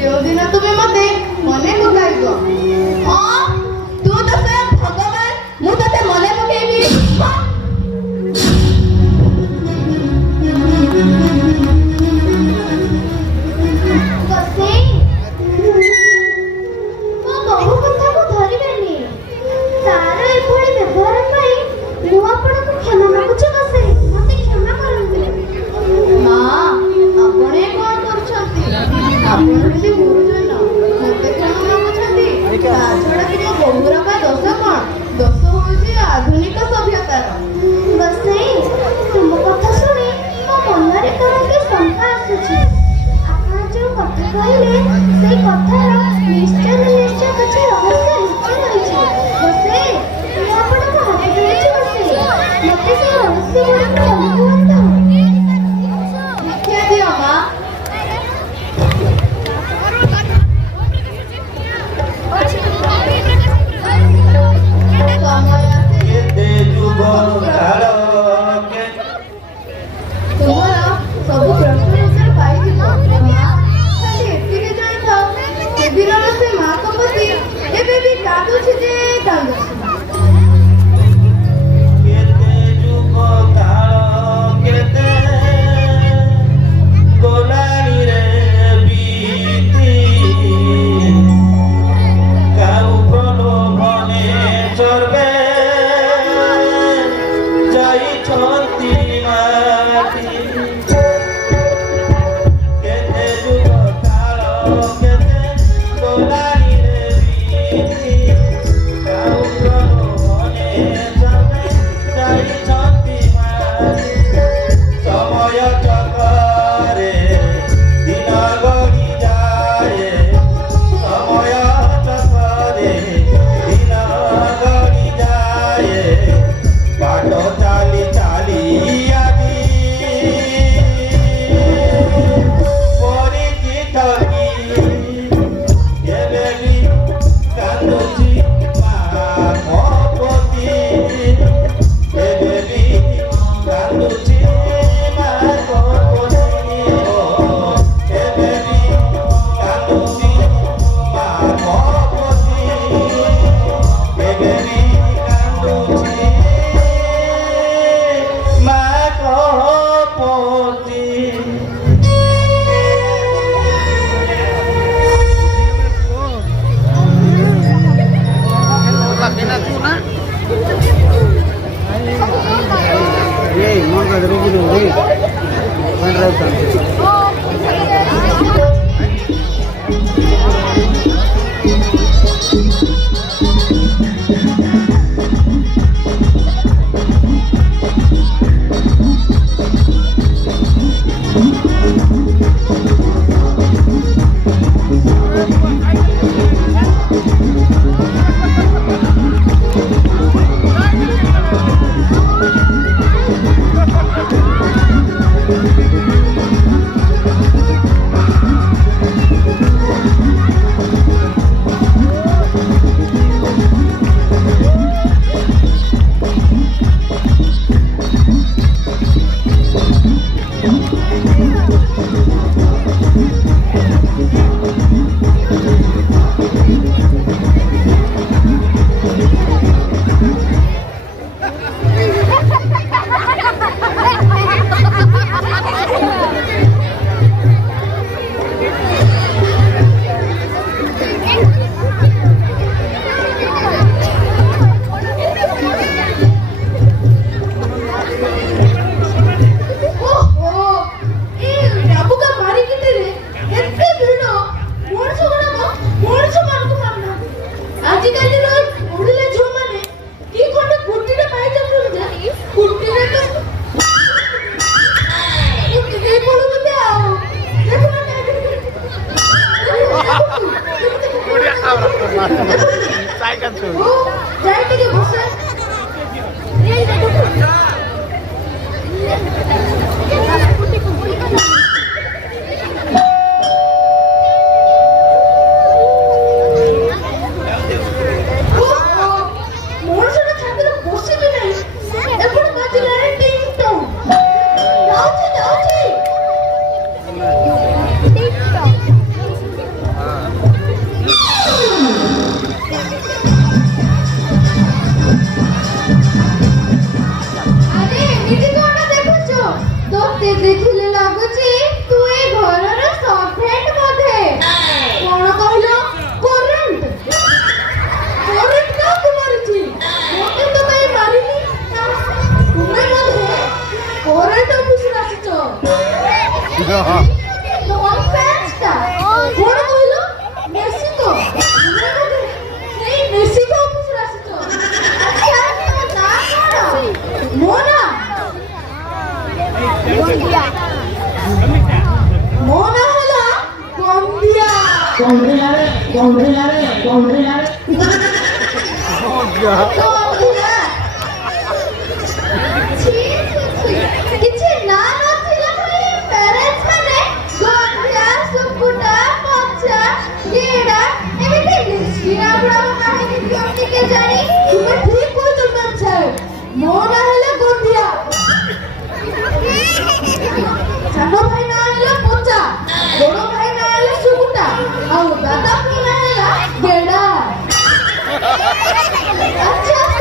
जो दिन तुम्हें मते मने पकाइबो अच्छा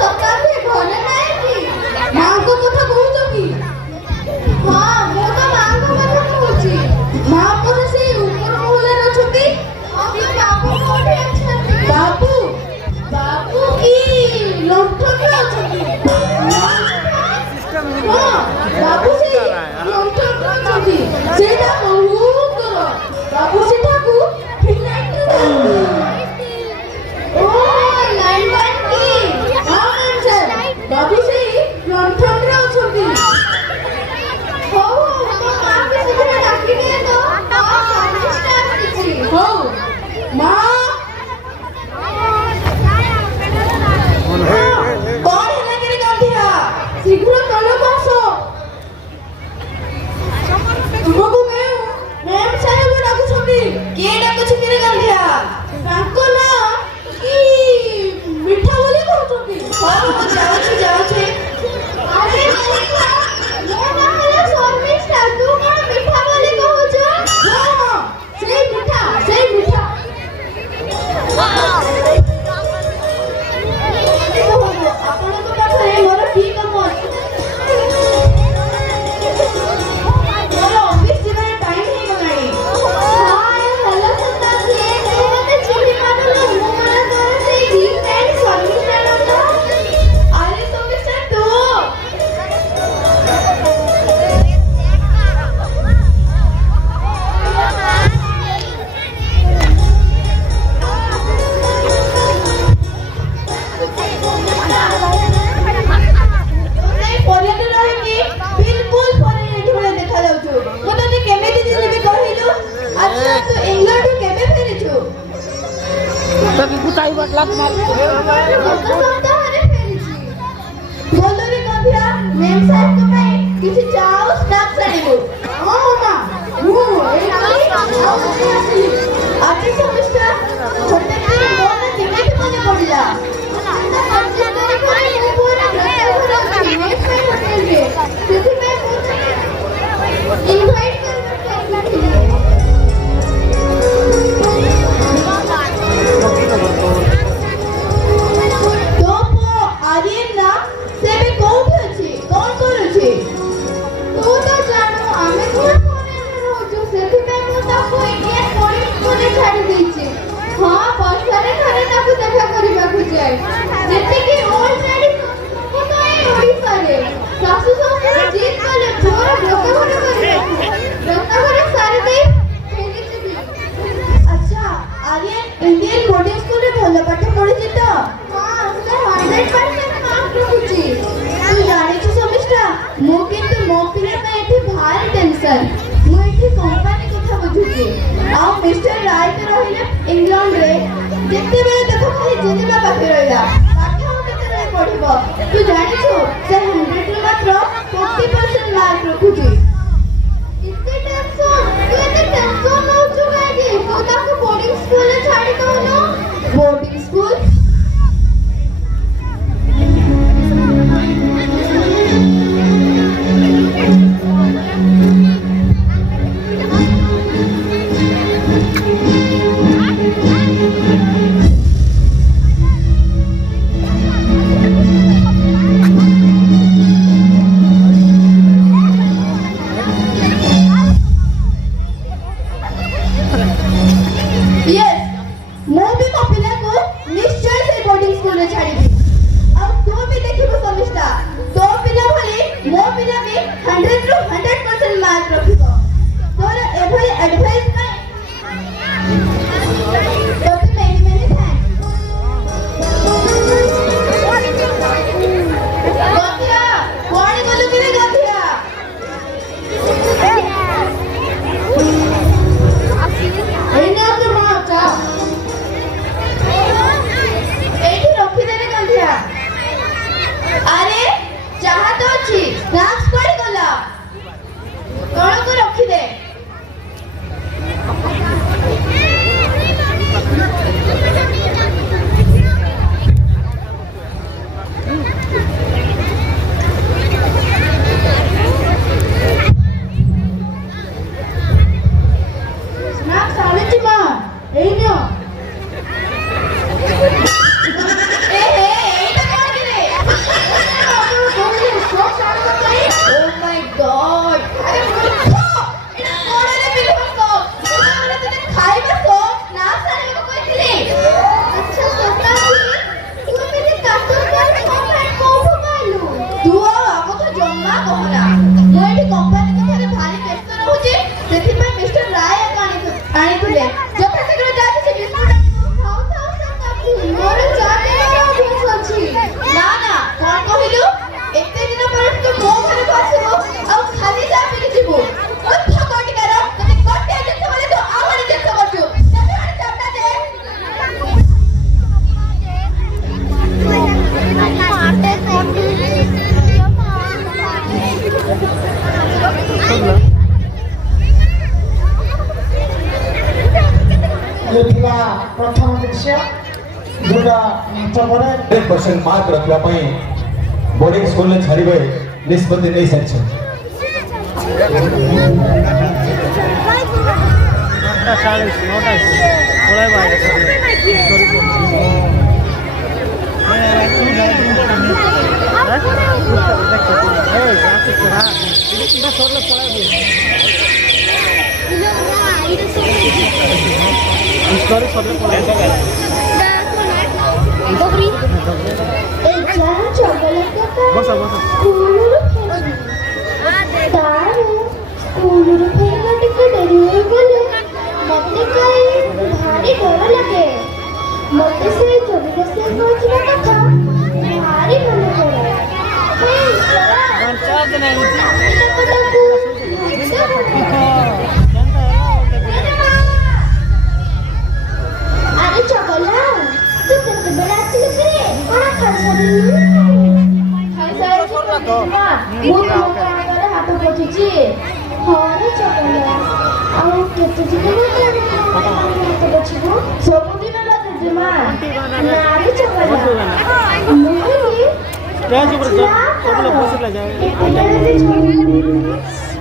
मार्क रखा बोर्डिंग स्कूल में छाड़े निष्पत्ति नहीं सारी हाथ पहुंची हाँ चकला ଆଉ କେତେ ଦିନ ହାତ ପଛକୁ ସବୁଦିନ ନା ଜେଜେମା ନାରୀ ଚକଲା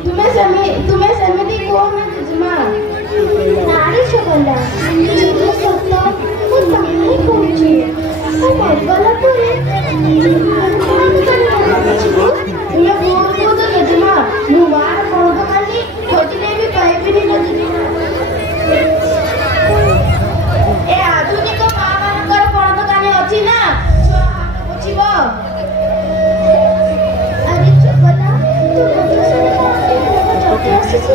ମୁଁ କହିଲି ତୁମେ ସେମିତି କୁହ ନା ଜେଜେମା ନାରୀ ଚକଲା ସତ ମୁଁ ତାହା କହୁଛି ମରିଗଲା ପରେ ତୁମେ ବହୁତ ଜେଜେମା ମୁଁ ମାର ପଣତ କାଲି ଖୋଜିଲେ ବି ପାଇବିନି ନା ଜେଜେମା ଏ ଆଧୁନିକ ମା ମାନଙ୍କର ପଣତ କାନି ଅଛି ନା ଛୁଆ ହାତ ପୋଛିବ ଆରେ ଚକଲା ତୁ କଥା ଆସିଛି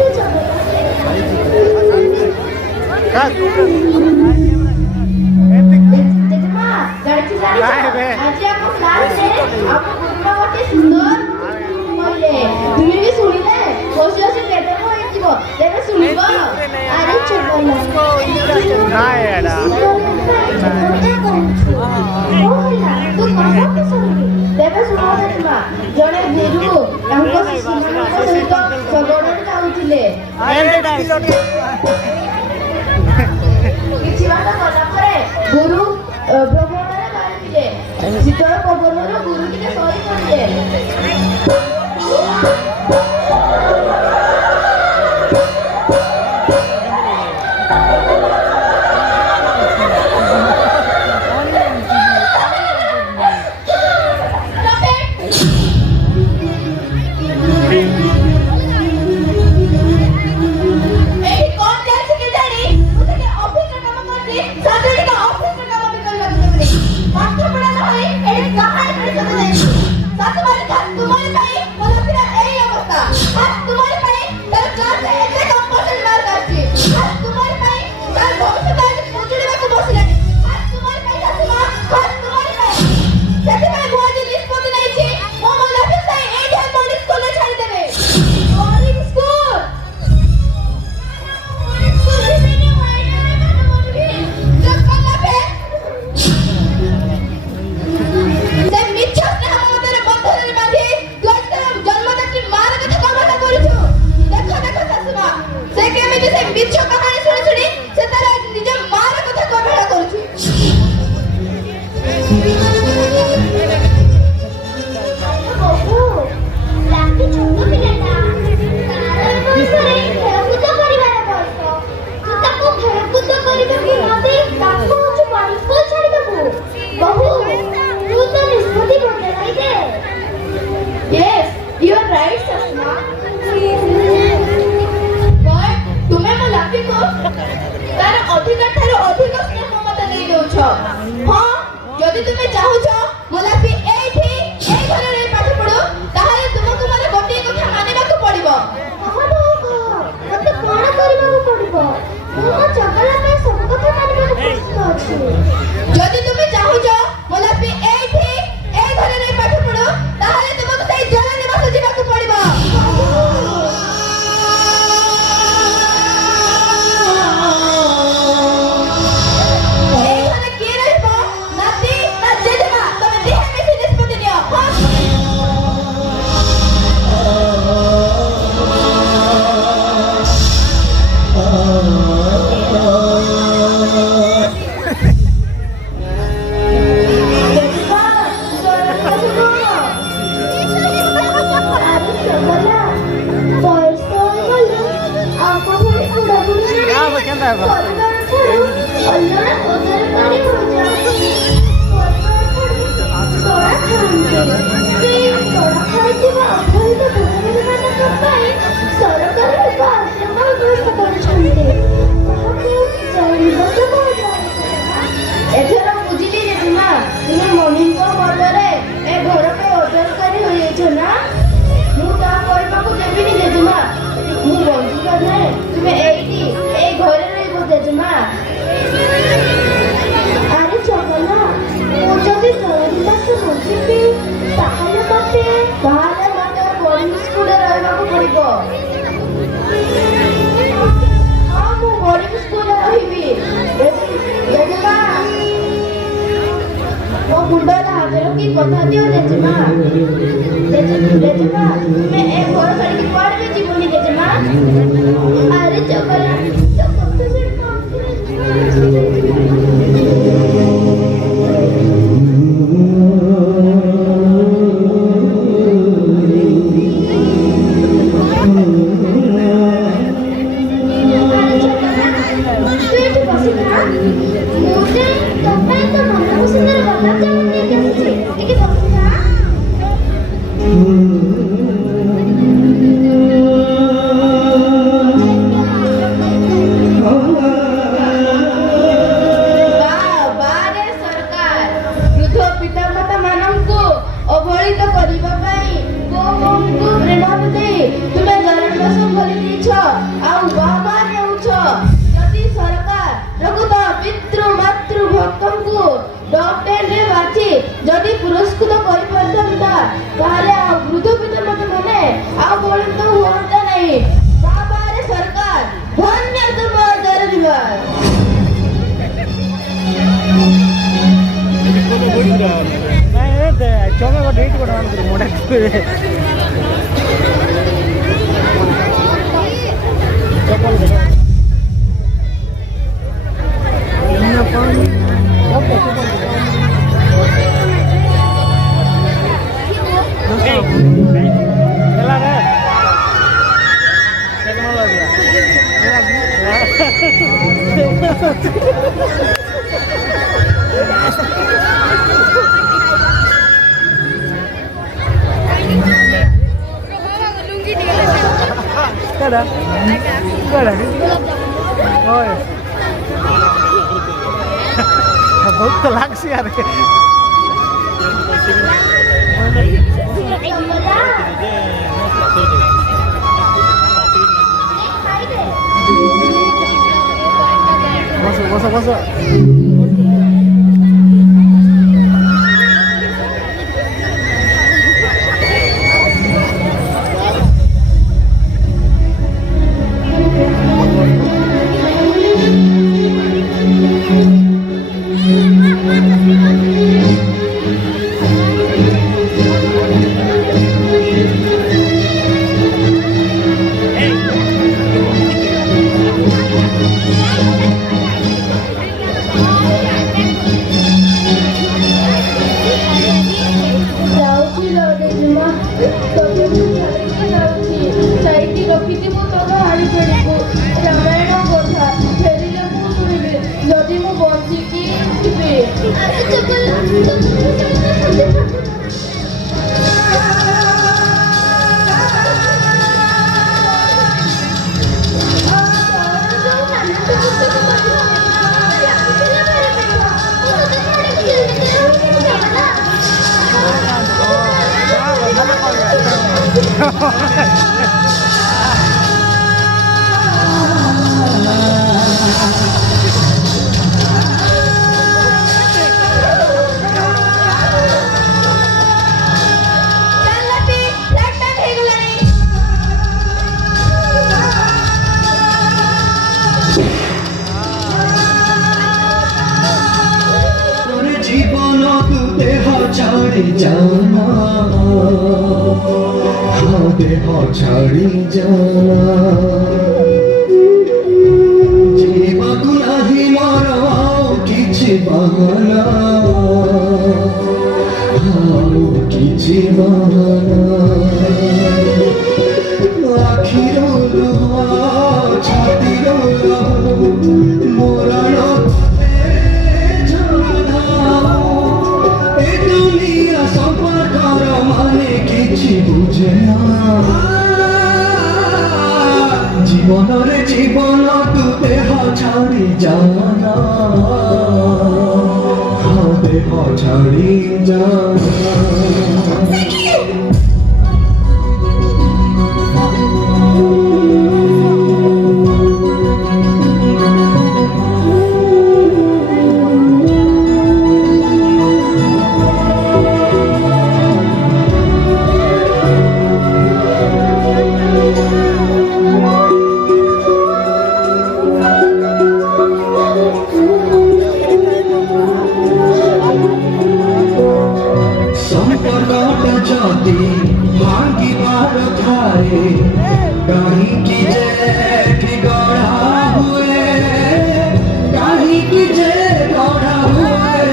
ଜେଜେମା ଜାଣିଛି ଆଜି ଆମ କ୍ଲାସରେ ଆମ ଗୁରୁମା ଗୋଟେ ସୁନ୍ଦର କହିଲେ ତୁମେ ବି ଶୁଣିଲେ ବସି ବସି ପେଟ ହେଇଯିବ ତେବେ ଶୁଣିବ ଆରେ ଚକଲା ତେବେ ଶୁଣ ଜେଜେମା ଜଣେ ଗୁରୁ ତାଙ୍କ ଶିଶୁମାନଙ୍କ ସହିତ ଶଗଡ଼ରେ ଯାଉଥିଲେ କିଛି ବାଟ ଗଲା ପରେ ଗୁରୁ ଭ୍ରମଣରେ ବାହାରିଥିଲେ ଶୀତଳ ପବନରୁ ଗୁରୁ ଟିକେ ସରି ପଡ଼ିଲେ କଥା ଦିଅ ଜେଜେମା। ଜେଜେମା ତୁମେ ଏ ଘର ଛାଡ଼ିକି କୁଆଡ଼େ ବି ଯିବନି ଜେଜେମା। अरे चपला तो कब से काम যদি পুরস্কৃত করে পারতাম তাহলে বৃদ্ধ পিতা মাতা মানে বলিত হুঁটা নাই বাবারে সরকার ধন্য তোমার দরবার ಚೊಂಗ ಡೇಟ್ ಕೊಡ ಮೊಡಕ್ಕೆ Ada? Ada? Oh ya. बहुत तो लाग सी यार masuk masuk जाना हाँ देह छाड़ी जाना जीवाकु नाही मोर किछि बहाना हाँ किछि बहाना आखिरो लुह छातीरो मोरा জীবনরে জীবন তু দেহ ছাড়ি জানা দেহ ছাড়ি জানা ସମ୍ପର୍କଟା ଯଦି ଭାଙ୍ଗିବାର ଥାଏ କାହିଁକି ଯେ ଏଠି ଗଢ଼ା ହୁଏ କାହିଁକି ଯେ ଗଢ଼ା ହୁଏ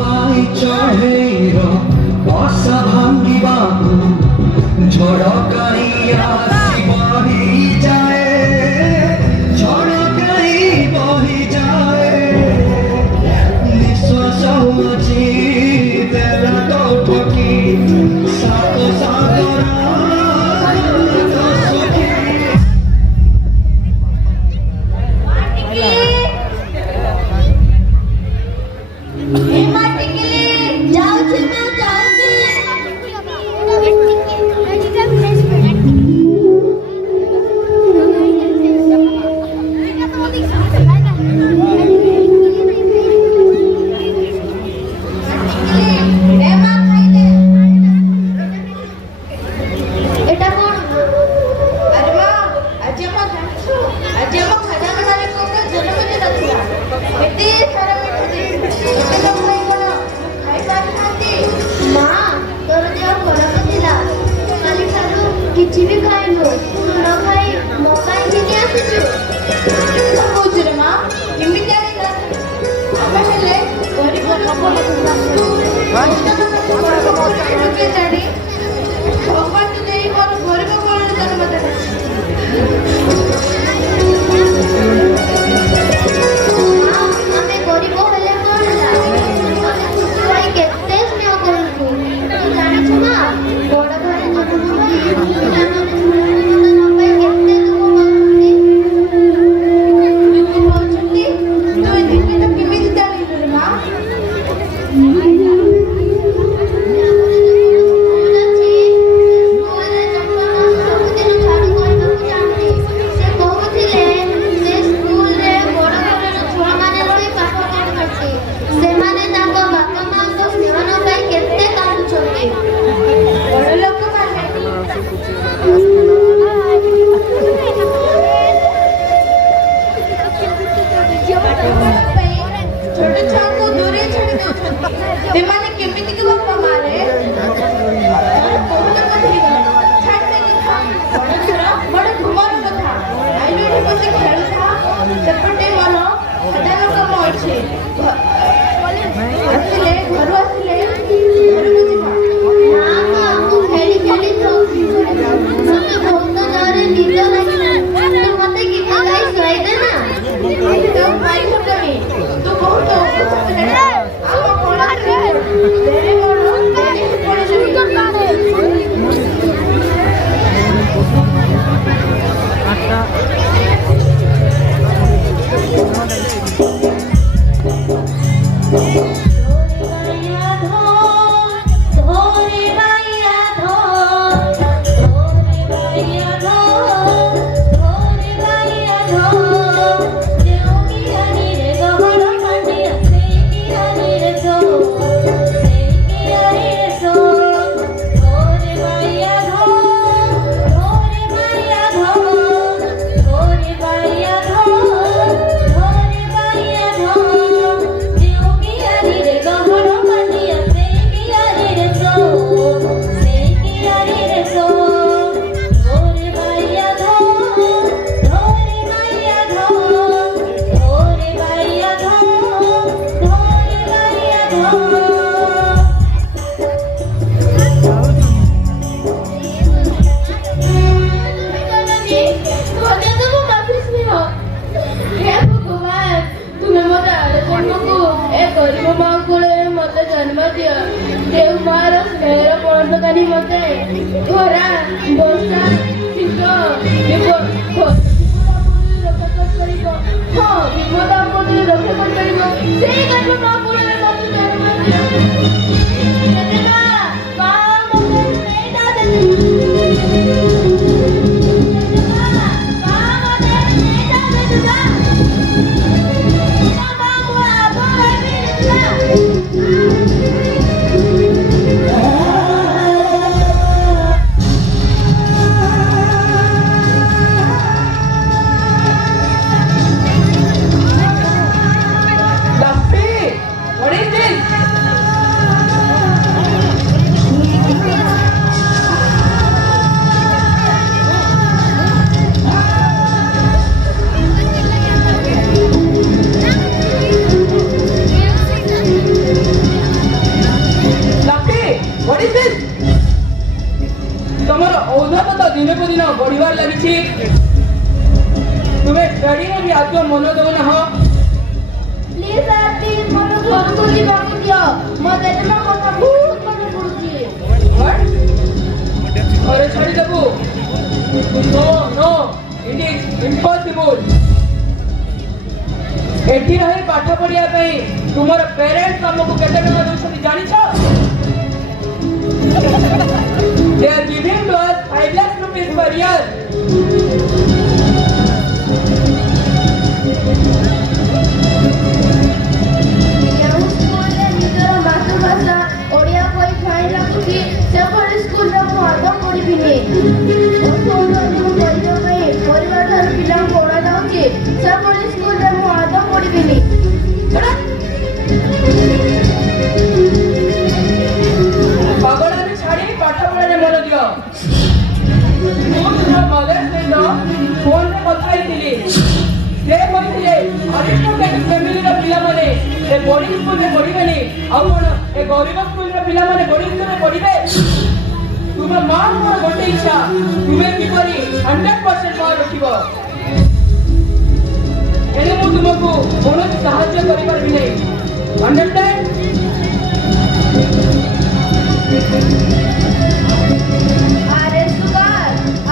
ବାଇ ଚଢ଼େଇର ବସା ଭାଙ୍ଗିବାକୁ ଝଡ଼ କାହିଁ ଆସି ବହିଯାଏ ଝଡ଼ କାହିଁ ବହିଯାଏ ନିଶ୍ୱାସ ଅଛି ତେରା ତ ଠକି ସାତ ସାଗର ସୁଖୀ ଏ ମାଟିକିଲି ଯାଉଛି ମୁଁ କିଛି ବି ଖାଇନୁ ନ ଖାଇ ମୋ ପାଇଁ ଘିନି ଆସିଛୁ କହୁଛୁ ରେ ମା କେମିତି ଆମେ ହେଲେ ଗରିବ ଲୋକ ଜାଣି ଭଗବାନ ତୁ ଦେଇ ମୋର ଗରିବ କଣ ଜନ୍ମ ଦେଲେ ଆମେ ଗରିବ ହେଲେ କଣ ହେଲା ଭାଇ କେତେ ସ୍ନେହ କରୁଛୁ ତୁ ଜାଣିଛୁ ନା ବଡ଼ ଘରେ ଜନ୍ମ ସେମାନେ କେମିତି କି ବାପା ମାରେ ବହୁତ ବଡ ଘୁମର କଥା ଆଇଲୁ ଏଠି ବସି ଖେଳୁଥା ସେପଟେ ମୋର ଖଦାନ କାମ ଅଛି ଆସିଲେ ଘରୁ ଆସିଲେ ଘରକୁ ଯିବା ମୁଁ ଖେଳି ଖେଳି ମତେ ବହୁତ ଜୋରରେ ନିଦ ଲାଗିଲା ତୁ ମତେ ଗୀତ ଗାଇ ଶୁଆଇଦେ ନା ତୁ ଭାଇ ଘଟଣି ତୁ ବହୁତ ମତେ ଖରା ବର୍ଷା ଶୀତ ରକ୍ଷା କରିପାରିବ ହଁ ବିପଦ ଆପଦରେ ରକ୍ଷା କରିପାରିବ ସେଇ ଗର୍ବ ମା କୋଳରେ ମତେ ଜନ୍ମ ଦିଅ ମା ମତେ ସ୍ନେହ ଦେଲେ ଜେଜେମା କଥା ବହୁତ ମନେ ପଡୁଛି। ଘରେ ଛାଡ଼ିଦେବୁ? No, no, it is impossible. ଏଠି ରହି ପାଠ ପଢିବା ପାଇଁ ତୁମର ପ୍ୟାରେଣ୍ଟସ୍ ଆମକୁ କେତେ ଟଙ୍କା ଦେଉଛନ୍ତି ଜାଣିଛ? They are giving to us 5 lakh rupees per year. ଯେଉଁ ସ୍କୁଲରେ ନିଜର ମାତୃଭାଷା ଓଡ଼ିଆ କହି ଫାଇନ୍ ଲାଗୁଛି ସେଭଳି ସ୍କୁଲରେ ମୁଁ ଆଦୌ ପଢ଼ିବିନି। ଅର୍ଥନୈତିକ କରିବା ପାଇଁ ପରିବାର ଠାରୁ ପିଲାଙ୍କୁ ଅଣାଯାଉଛି ସେଭଳି ସ୍କୁଲରେ ମୁଁ ଆଦୌ ପଢ଼ିବିନି। ପାଗଳାମି ଛାଡ଼ି ପାଠ ପଢ଼ାରେ ମନ ଦିଅ। ମୁଁ ତୁମ ମଦର ସହିତ ଫୋନରେ କଥା ହେଇଥିଲି। ସେ କହିଥିଲେ ଆରିଷ୍ଟୋକ୍ରାଟିକ୍ ଫ୍ୟାମିଲିର ପିଲାମାନେ ଏ ବୋର୍ଡିଂ ସ୍କୁଲରେ ପଢିବେନି, ଆଉ କଣ ଏ ଗରିବ ସ୍କୁଲର ପିଲାମାନେ ବୋର୍ଡିଂ ସ୍କୁଲରେ ପଢିବେ? ତୁମ ମାଙ୍କର ଗୋଟେ ଇଚ୍ଛା, ତୁମେ କିପରି 100% ମାର୍କ ରଖିବ। ଏଣେ ମୁଁ ତୁମକୁ କୌଣସି ସାହାଯ୍ୟ କରିପାରିବି ନାହିଁ। ଅଣ୍ଡରଷ୍ଟାଣ୍ଡ?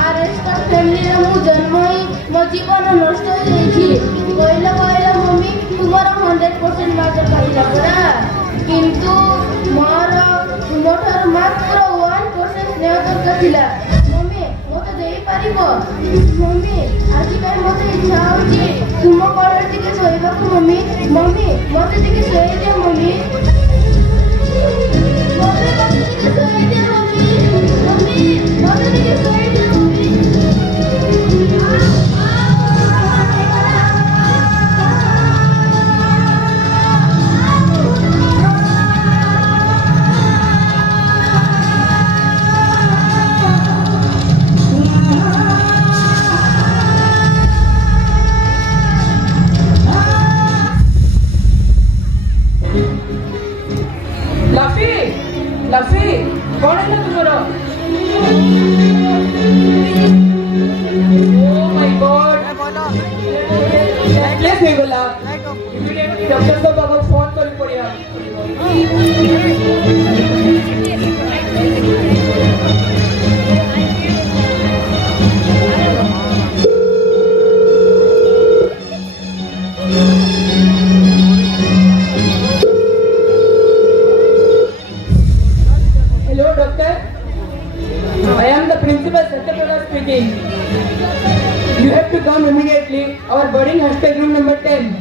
ଆରେଷ୍ଟ ଫ୍ୟାମିଲିରେ ମୁଁ ଜନ୍ମ ହୋଇ ମୋ ଜୀବନ ନଷ୍ଟ ହୋଇଯାଇଛି। କହିଲା ମମି ତୁମର 100% ମାର୍କ ଦରକାର ଥିଲା ପରା, କିନ୍ତୁ ମୋର ତୁମଠାରୁ ମାତ୍ର 1% ସ୍ନେହ ଦରକାର ଥିଲା। ମମି ମୋତେ ଦେଇପାରିବ? ମମି ଆଜିକାଲି ମୋତେ ଇଚ୍ଛା ହେଉଛି ତୁମ କୋଳରେ ଟିକେ ଶୋଇବାକୁ। ମମି ମୋତେ ଟିକେ ଶୋଇ ଦିଅ। ମମି ମୋତେ ଟିକେ ଶୋଇ ଦିଅ। ମମି ମୋତେ ଟିକେ ଶୋଇ ଦିଅ। ଲାଫି କଣ ହେଲା ତୁମର? ଓ ମାଇ ଗଡ୍, ନେକଲେସ୍ ହେଇଗଲା। ଇମିଡିଏଟଲି ଡକ୍ଟରଙ୍କ ପାଖକୁ ଫୋନ୍ କରି ପଡ଼ିବା। Hello, doctor. I am the principal, Satyaprakash speaking. You have to come immediately. Our boarding has taken room number 10.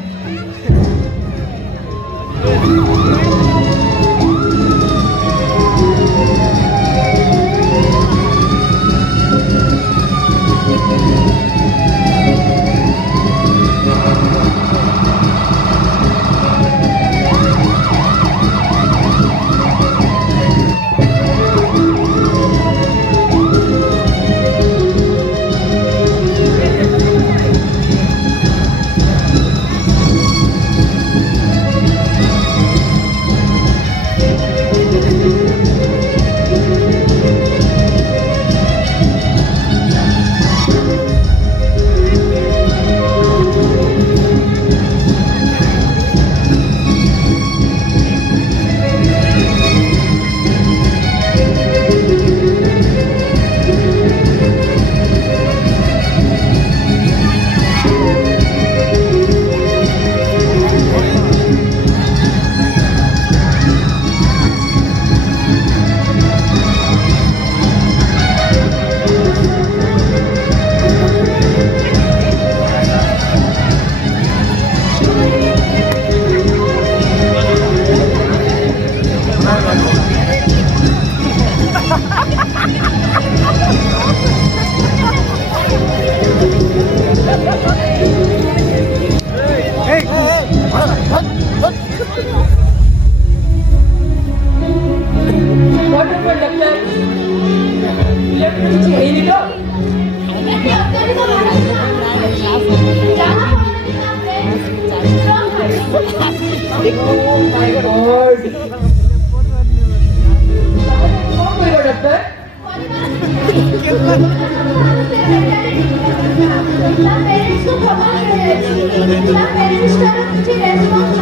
Oh my God! What will you do, doctor? Parents को खबर है पेरेंट्स का कुछ रेस्पॉन्स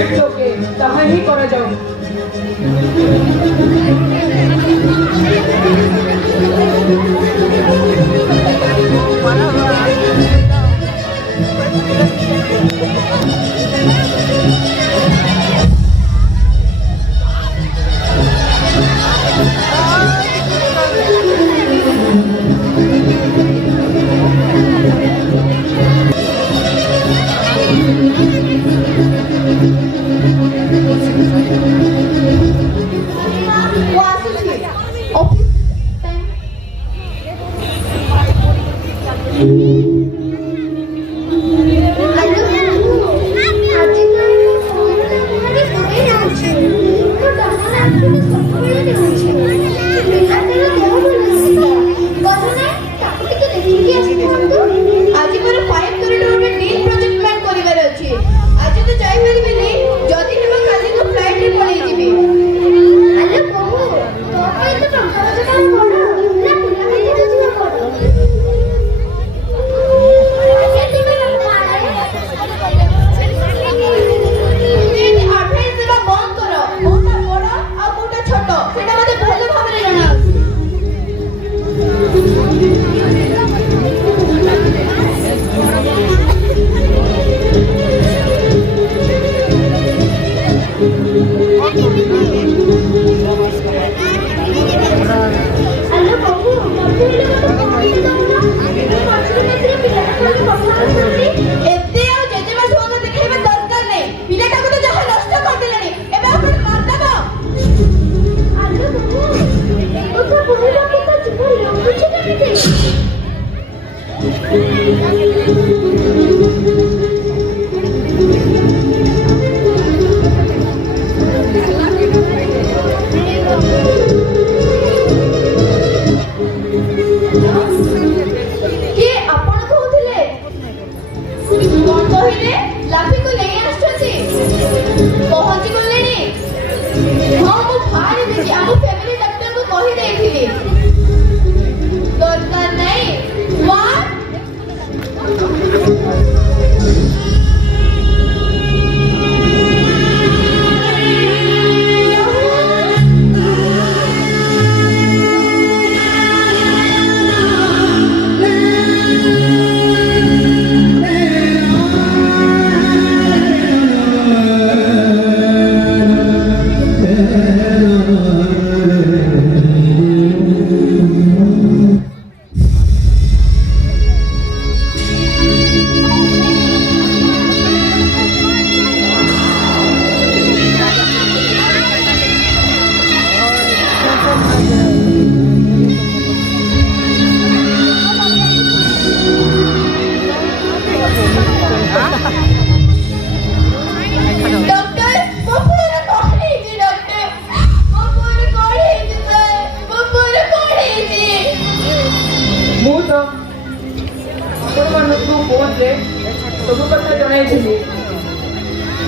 इट्स ओके তাহা হি করা যাও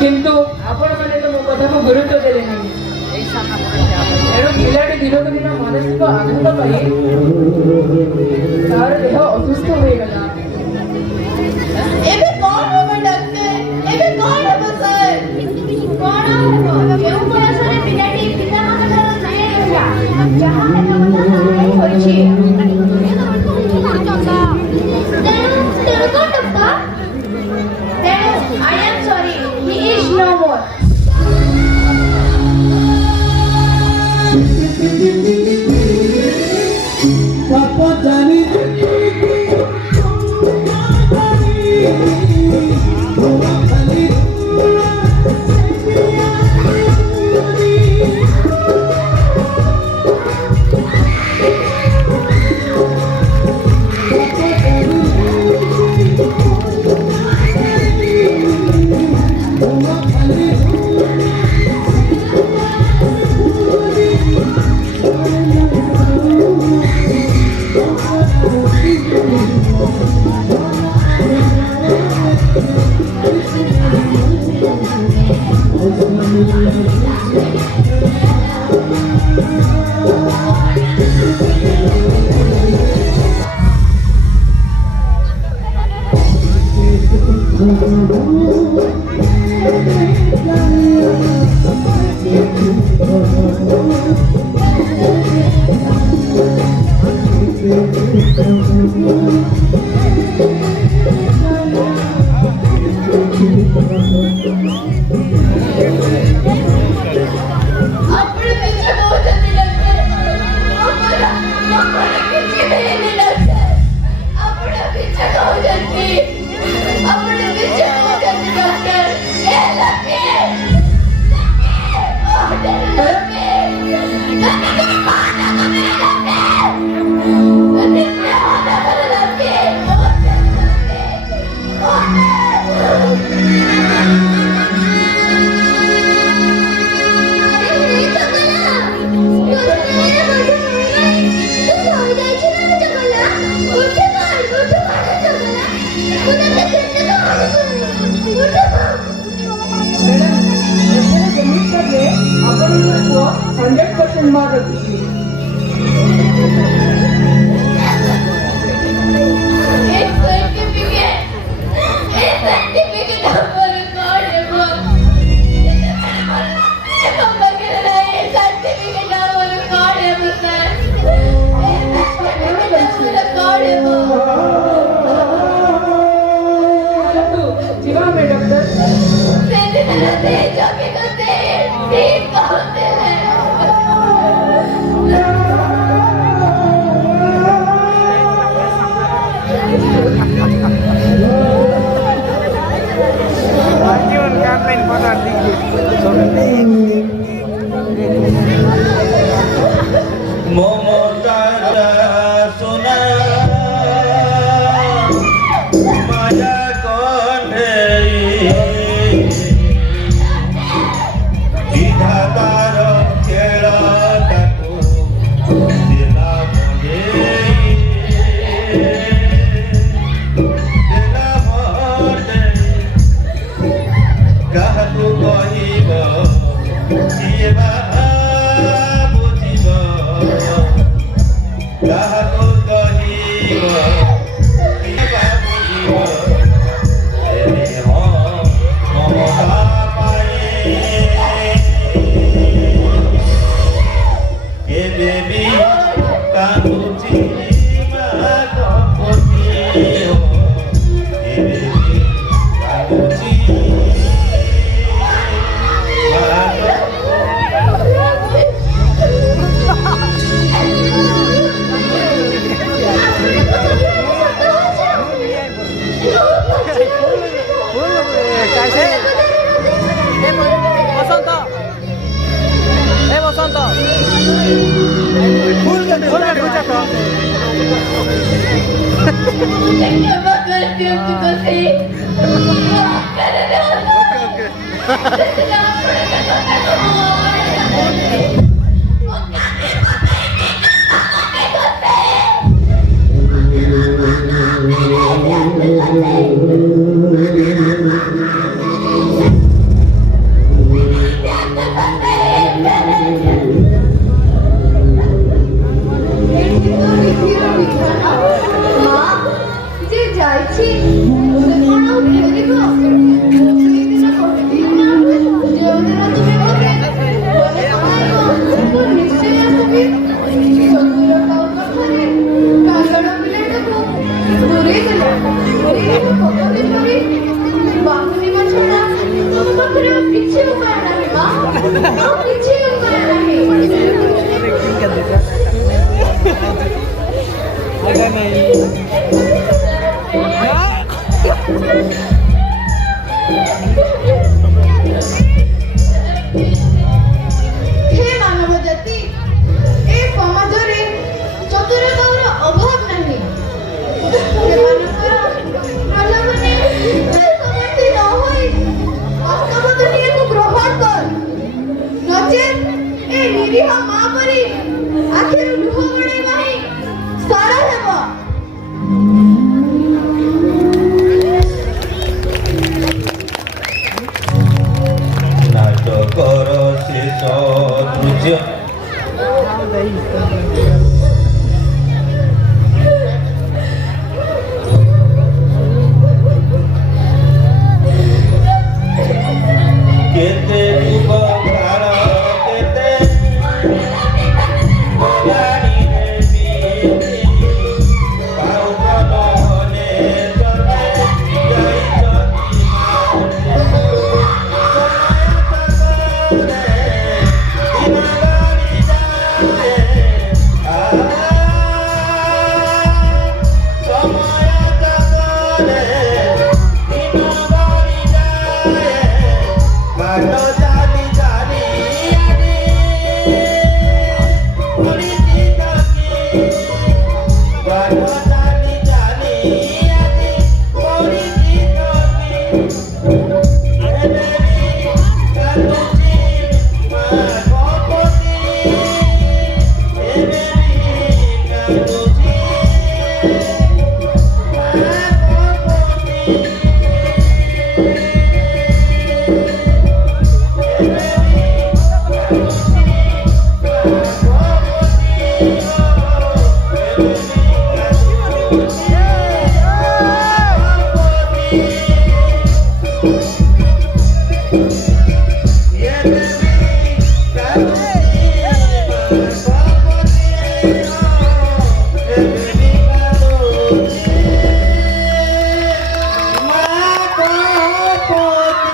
किंतु आपण मैंने तो मो कथा को गुरुत्व देले नहीं एणु पिलाटी दिनक दिन मानसिक आघात पाई तार देह असुस्थ हो गला एबे कौन हो डॉक्टर एबे कौन हो सर कौन हो केउ बयसरे पिलाटी पिता माता नहीं रहला जहां है तो नहीं होई छी I am sorry, he is no more. Papa Dani अपने पीछे बहुत जल्दी लगते अपने पीछे नहीं लगते अपने पीछे बहुत जल्दी डॉक्टर ये लगे आपण 100% मार्क रखी जीवा में doctor Lagi un campaign pada dikit. মমতার সোনা মায়া কণ্ঠে বিধাতার খেল তাকু দেলা ভরে কাহাকু কহিব কিয়ে বা বুঝিব কাহাকু কহিব কিয়ে বা বুঝিব এনে মমতা পাই কে দেবী কাঁদুচি মা কপতি কে দেবী কাঁদুচি বসন্ত ফুল বুঝা তো ada nih.